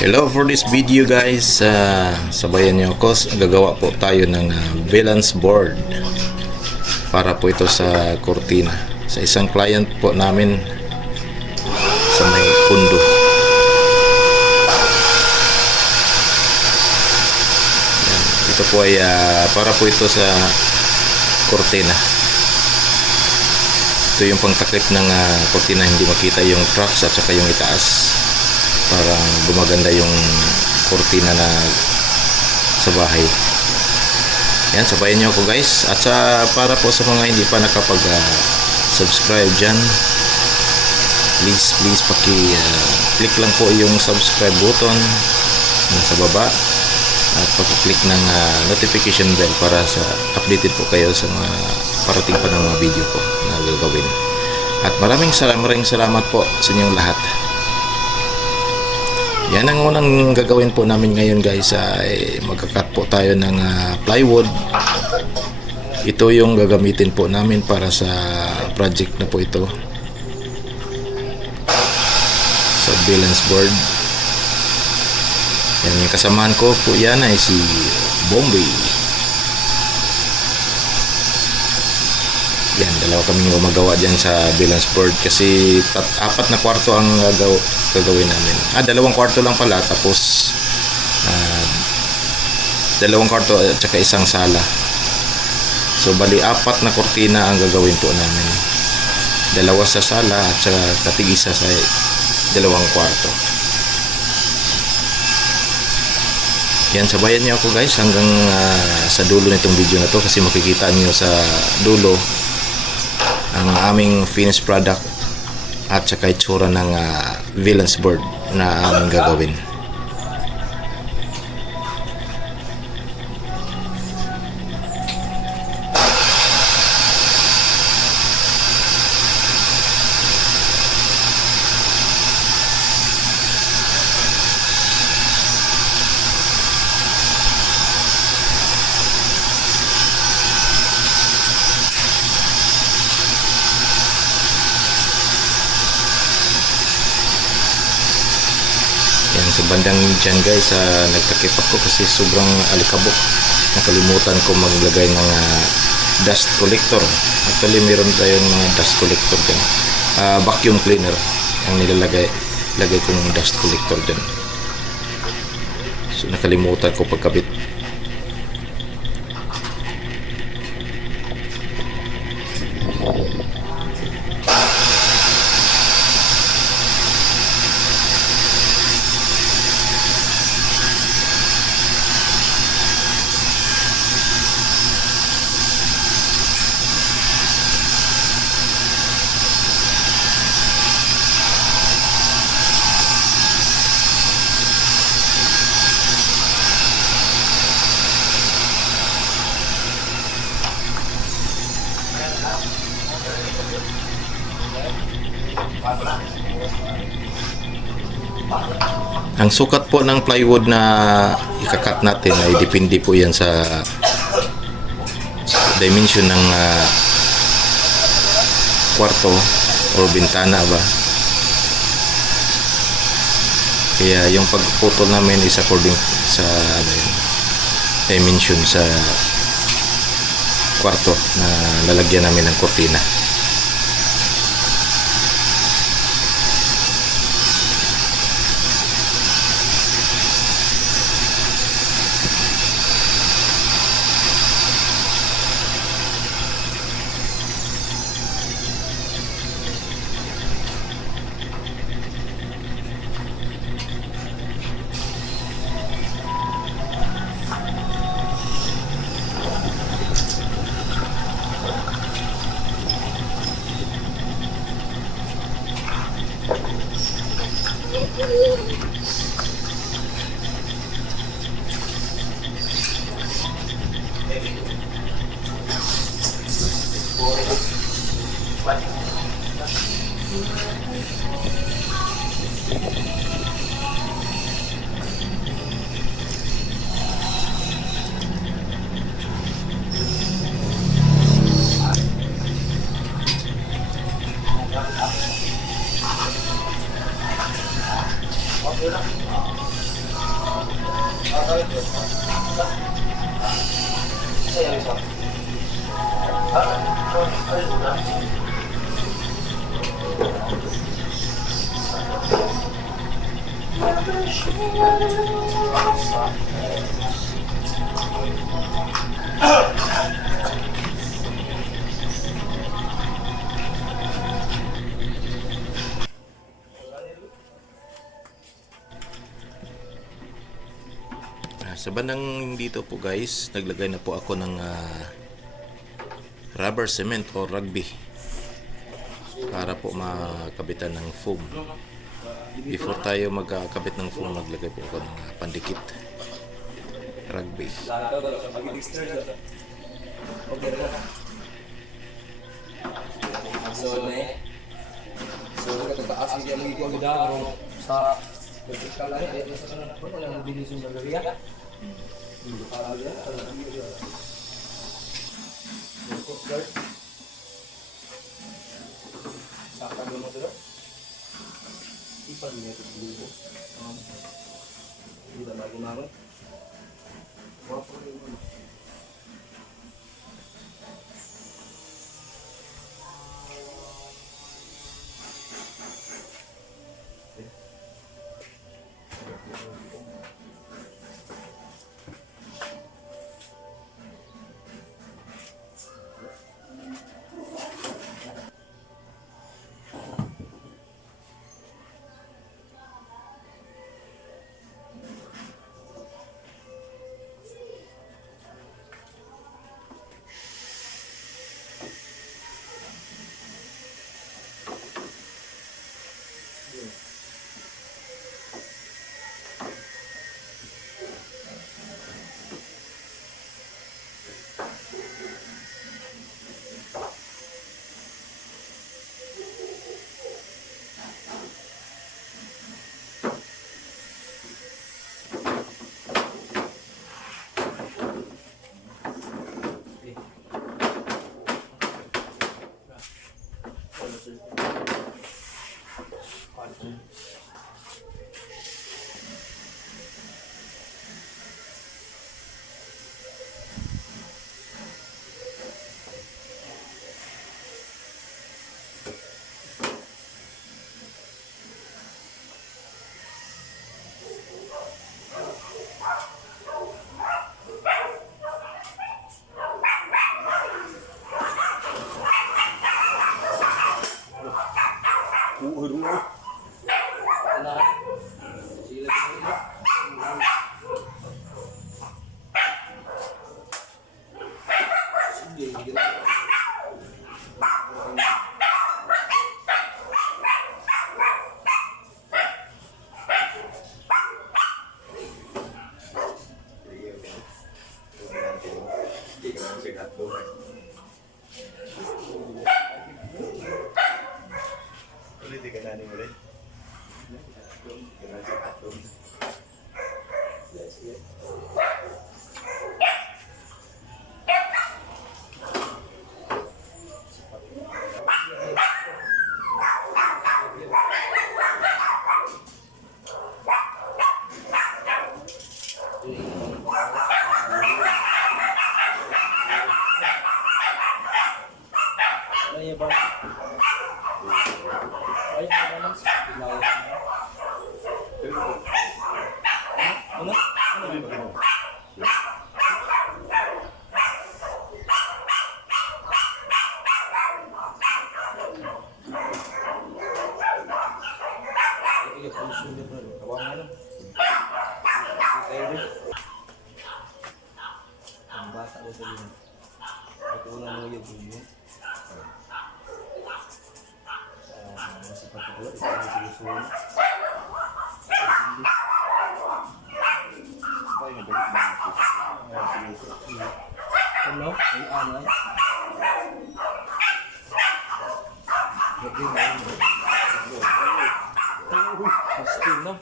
Hello for this video guys. Uh, sabayan niyo ako. Gagawa po tayo ng uh, valance board para po ito sa kortina. Sa isang client po namin sa may pundo. Yan. Ito po ay uh, para po ito sa kortina. Ito yung pangtakip ng uh, kortina hindi makita yung trucks at saka yung itaas parang gumaganda yung kortina na sa bahay. Yan sabayan nyo ako guys. At sa para po sa mga hindi pa nakapag uh, subscribe dyan please please paki uh, click lang po yung subscribe button nasa baba. At paki-click ng uh, notification bell para sa updated po kayo sa mga parating pa ng mga video ko na gagawin. At maraming salamat, maraming salamat po sa inyong lahat yan ang unang gagawin po namin ngayon guys ay magkakat po tayo ng ah, plywood. Ito yung gagamitin po namin para sa project na po ito. Sa balance board. Yan yung kasamahan ko po yan ay si Bombay. Yan, dalawa kami gumagawa dyan sa balance board kasi tat, apat na kwarto ang gagaw, gagawin namin. Ah, dalawang kwarto lang pala tapos ah, dalawang kwarto at saka isang sala. So bali apat na kortina ang gagawin po namin. Dalawa sa sala at saka katigisa sa dalawang kwarto. Yan, sabayan niyo ako guys hanggang ah, sa dulo nitong video na to kasi makikita niyo sa dulo ang aming finished product at saka itsura ng uh, valence board na aming gagawin. Yan, sa bandang dyan guys, uh, nagtakip ako kasi sobrang alikabok. Nakalimutan ko maglagay ng ah, dust collector. Actually, meron tayong mga dust collector dyan. Ah, vacuum cleaner ang nilalagay lagay kong dust collector dyan. So, nakalimutan ko pagkabit. Ang sukat po ng plywood na ikakat natin ay depende po yan sa dimension ng ah, kwarto or bintana ba. Kaya yung pagputol namin is according sa ano yun, dimension sa kwarto na lalagyan namin ng kortina. Bandang dito po guys, naglagay na po ako ng ah, rubber cement o rugby para po makabitan ng foam. Before tayo magkakabit ng foam, naglagay po ako ng ah, pandikit rugby. So. So, katataas ang diyan mga sa vertical lang eh sa sana po ang bilis yung galeria. Ipan niya ito sa lubo. Hindi na magunaman. Gracias, Iya, puso niya, bro. Tawag mo lang. Ang bata ko sa. Ito na mo yung. Ah, masih particular itu yang disusun. Apa yang balik na Ano? Ay, anay. Grabe na yun. Pastil na.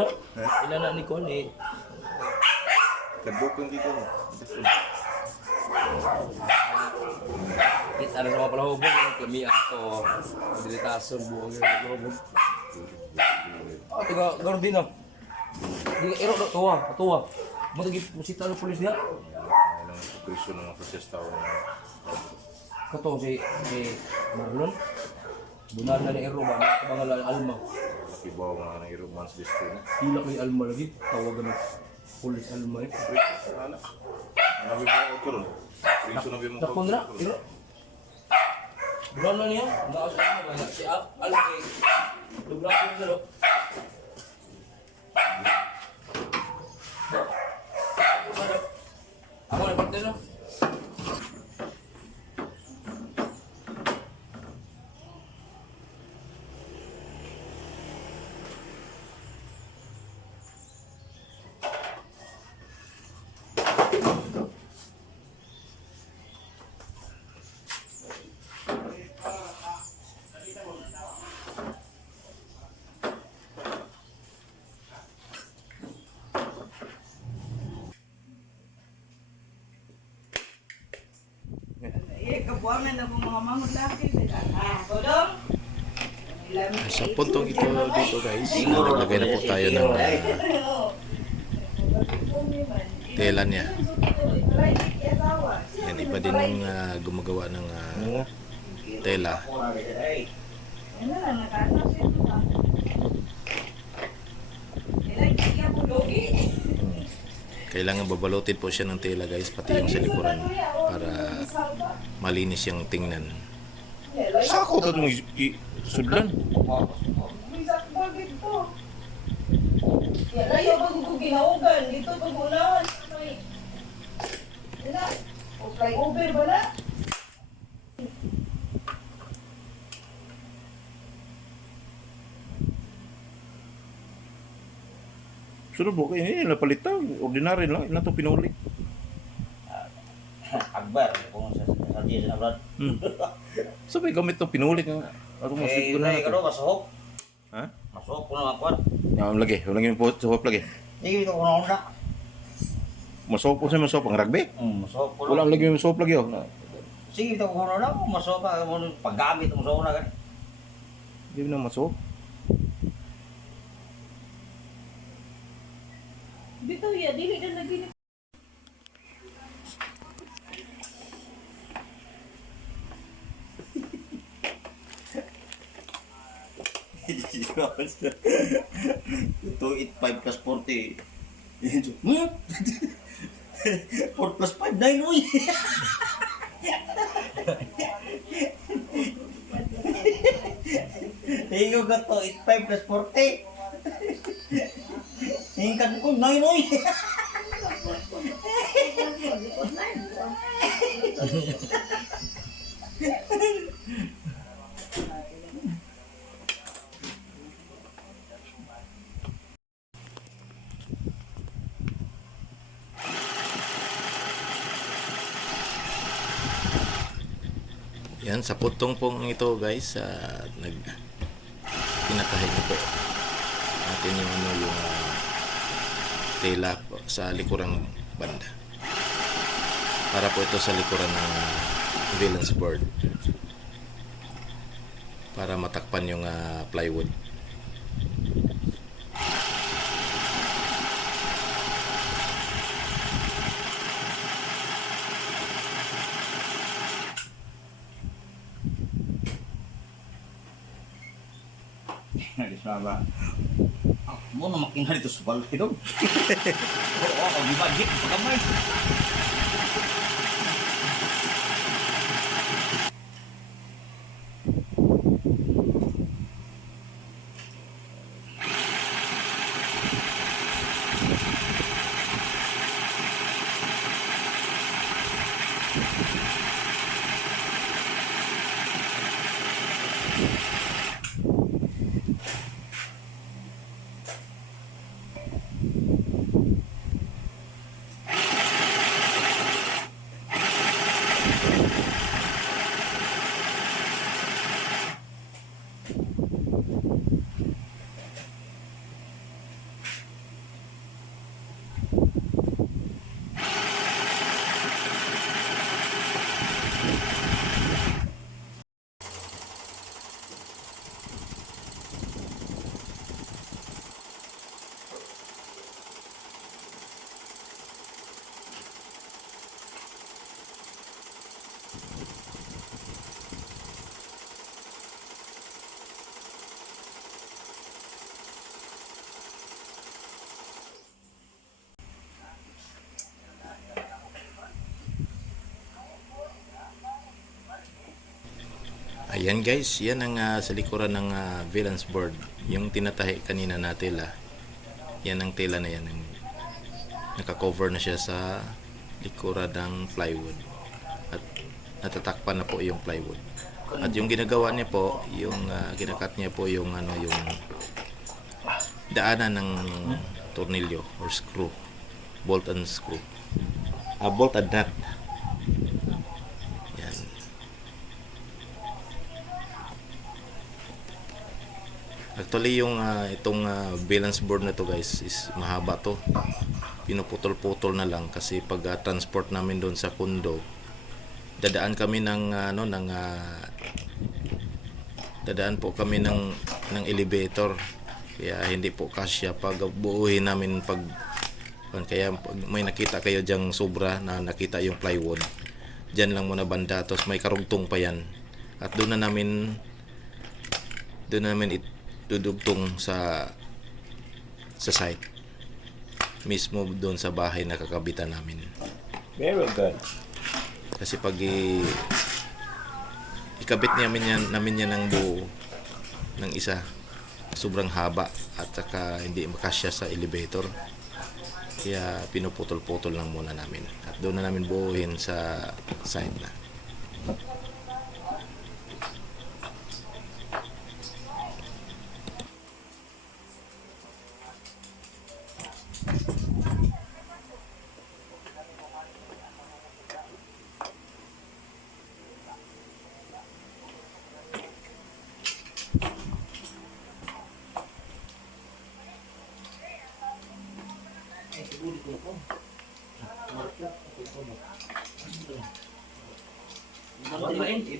Ang naano? Ilan na ni Kon eh. Kadbukong dito no. Kita na sa mga palahubog. Kami ako. Dilitason buong yung palahubog. Oh, tiga, garo din oh. di ero do tuwa, tuwa. Mo tagi musita ng pulis niya. Ilang kriso ng proses tao na Kato si si Marlon. Bulan na ni ero ba na kabangalan Alma. Laki ba mga nang romance dito na. Hila kay Alma lagi. Tawagan ng pulis Alma eh. Ano? Nabi mo ko ron. Kriso na mo Takon na, ero. Bulan na niya. Naas Alma ba na si Al Alma kay Lubra ko na do. Ako na parte no. Kabuangan na kung mga mangon laki. Ah, kodong. Sa puntong ito dito guys, naglagay na po tayo ng uh, tela niya. Yan, iba din yung uh, gumagawa ng uh, tela. Ano siya ito ba? Ilay, kaya po logi. Kailangan babalutin po siya ng tela guys, pati yung sa likuran para malinis yung tingnan. Sako to itong sudlan. Yan, ayaw ba kung ginaugan? Dito pag unahan. O flyover ba Sunod mo, ini napalitan. Ordinary lang, ina to pinuli. Akbar kung sa sa dia sa abroad. Hmm. Sabi gamit to pinuli nga. Mo Eh, siguro na na ikaw to. masok. Ha? Masok ko na ako. Yan lagi, wala yung po sa lagi. Sige ito ko na una. Masop po sa masop ang rugby. Hmm, masok ko. Wala lagi yung masop lagi oh. Sige ito ko na una. Masok ka mo paggamit mo una kan. Hindi na masop. Dito ya, dili na lagi ni Ito 8 5 plus 40. Hmm? 4 plus 5 9 uy. Tingko ka to 8 5 plus 40. Tingkan ko 9 uy. Yan, sa putong pong ito guys, uh, nag pinatahin na po natin yung ano yung ah, tela sa likurang banda. Para po ito sa likuran ng uh, valence board. Para matakpan yung ah, plywood. Nagis na ba? Ah, mo na makina dito sa balay dong. Oo, oh, di ba? Di, pagamay. Ayan guys, yan ang ah, sa ng ah, valence board. Yung tinatahi kanina na tela. Yan ang tela na yan. Nakakover na siya sa likuran ng plywood. At natatakpan na po yung plywood. At yung ginagawa niya po, yung ah, ginakat niya po yung ano yung daanan ng tornilyo or screw. Bolt and screw. Ah, bolt and nut. Yan. Actually yung ah, itong ah, balance board na to guys is mahaba to. Pinuputol-putol na lang kasi pag ah, transport namin doon sa kundo, dadaan kami ng ah, ano ng ah, dadaan po kami ng ng elevator. Kaya hindi po kasya pag buuhin namin pag kaya pag may nakita kayo diyang sobra na nakita yung plywood Diyan lang muna banda tapos may karugtong pa yan at doon na namin doon na namin itudugtong sa sa site. Mismo doon sa bahay na kakabitan namin. Very good. kasi pag i, ikabit namin yan namin yan ng buo ng isa. Sobrang haba at saka hindi makasya sa elevator. Kaya pinuputol-putol lang muna namin. At doon na namin buuhin sa site na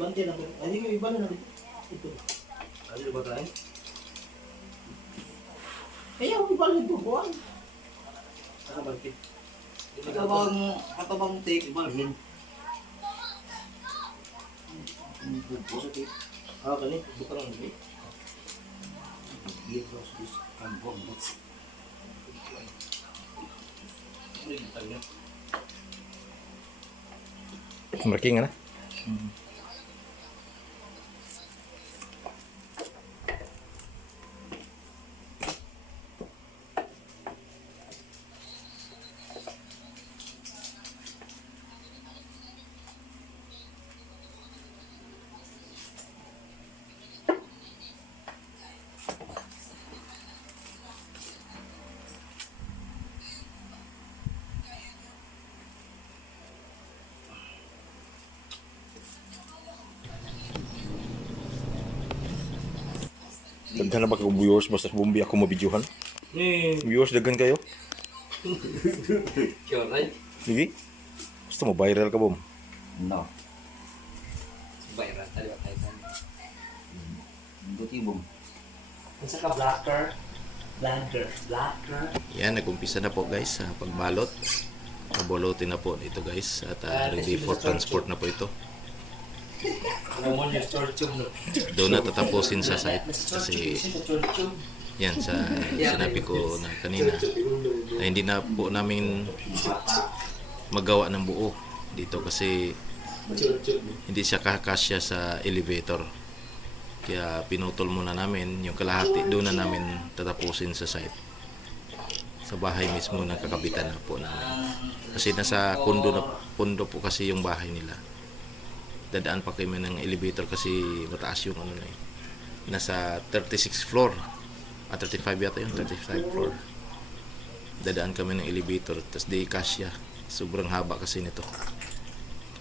Ibang din ako. Ano yung iba na namin? Ito. Ano ba tayo? Kaya ako ibalik ko buwan. Ano ba ito? Katabang, katabang take, ibalhin. Ah, kani, buka lang ni. Dito, sus, kambong, that's marking na Daghan na ba kag viewers basta bumbi ako mabidyohan? Eh, Viewers daghan kayo? sure, right? Sige. Gusto mo viral ka bom? No. Viral, tali ba tayo? Butibong. Isa ka blacker, blacker, blacker. Yan, nag-umpisa na po guys sa pagbalot. Nabolotin na po ito guys at ah, ready for transport na po ito. Ano mo yung torchum no? Doon na tatapusin sa site kasi yan sa sinabi ko na kanina na hindi na po namin magawa ng buo dito kasi hindi siya kakasya sa elevator. Kaya pinutol muna namin yung kalahati. Doon na namin tatapusin sa site. Sa bahay mismo na kakabitan na po namin. Kasi nasa kondo na kondo po kasi yung bahay nila dadaan pa kami ng elevator kasi mataas yung ano na eh. nasa 36 floor. At 35 yata yun 35 floor. Dadaan kami ng elevator tapos di kasya. Sobrang haba kasi nito.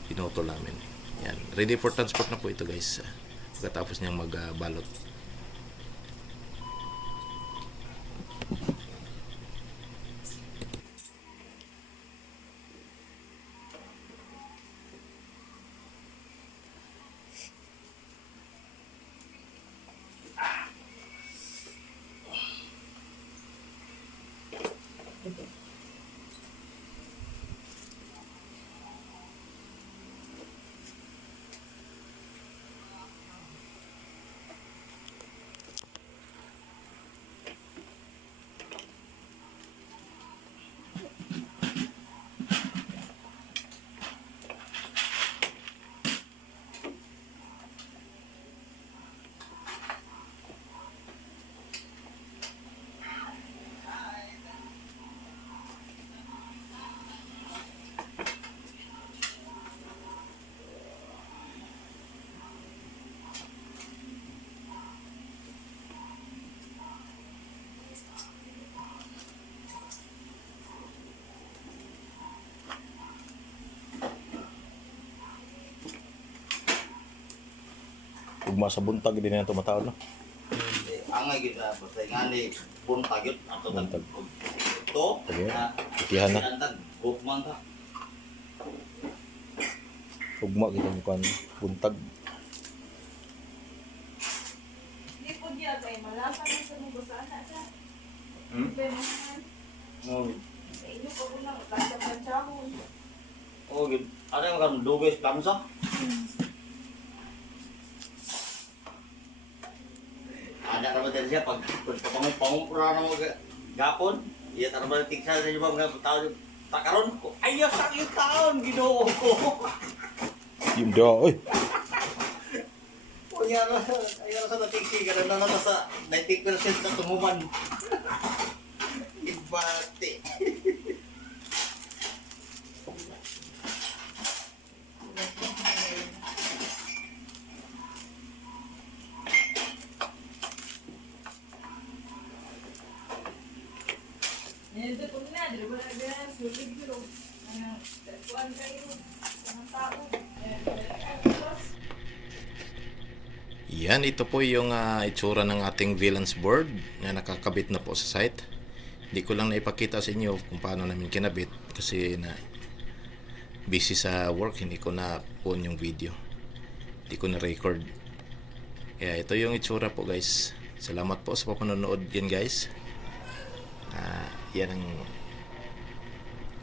Pinutol namin. Yan. Ready for transport na po ito guys. Pagkatapos niyang magbalot Okay. Ugma sa buntag din na tumataw no. Angay gid na basta nga ni buntag yun ato tag Buntag. na Ikihan na. antag gukman ta Ugma kita mo kan buntag. Hindi po diya kay malasa na sa mga sana sa. Hmm? Oh sa inyo po na kasa pansyahon. oh gid ada yang kan dugay ada naman din siya pag pagpapangumpura na mo ga- gapon iya tara ba tiksa sa iba mga tao takaron ko ayos ang yung taon ginoo ko daw, oy. Kunya na, ayaw sa natiksi, ganun na na sa 90% sa tumuman. Ibate. Nito po na, di ba na ganyan, sulig pero, ano, kuhan kayo, ng tao. Yan, ito po yung ah, itsura ng ating valence board na nakakabit na po sa site. Hindi ko lang naipakita sa inyo kung paano namin kinabit kasi na busy sa work, hindi ko na on yung video. Hindi ko na record. Kaya ito yung itsura po guys. Salamat po sa papanonood yan guys. Ah, yan ang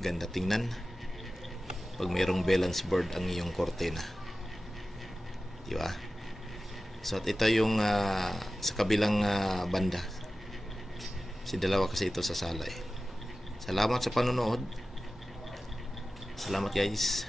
ganda tingnan pag mayroong balance board ang iyong kortina. Di ba? So at ito yung ah, sa kabilang ah, banda. Si dalawa kasi ito sa sala eh. Salamat sa panonood. Salamat guys.